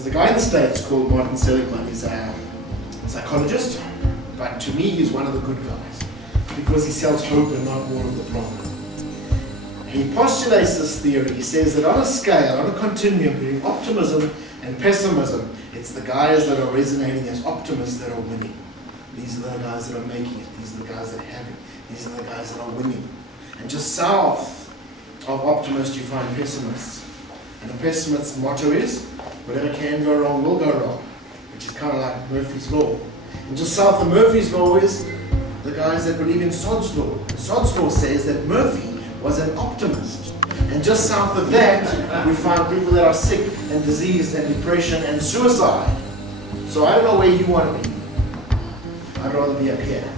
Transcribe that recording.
There's a guy in the States called Martin Seligman. He's a psychologist, but to me he's one of the good guys because he sells hope and not all of the problem. He postulates this theory. He says that on a scale, on a continuum between optimism and pessimism, it's the guys that are resonating as optimists that are winning. These are the guys that are making it. These are the guys that have it. These are the guys that are winning. And just south of optimists, you find pessimists. And the pessimist's motto is, whatever can go wrong will go wrong, which is kind of like Murphy's Law. And just south of Murphy's Law is the guys that believe in Sod's Law. And Sod's Law says that Murphy was an optimist. And just south of that, we find people that are sick and diseased and depression and suicide. So I don't know where you want to be. I'd rather be up here.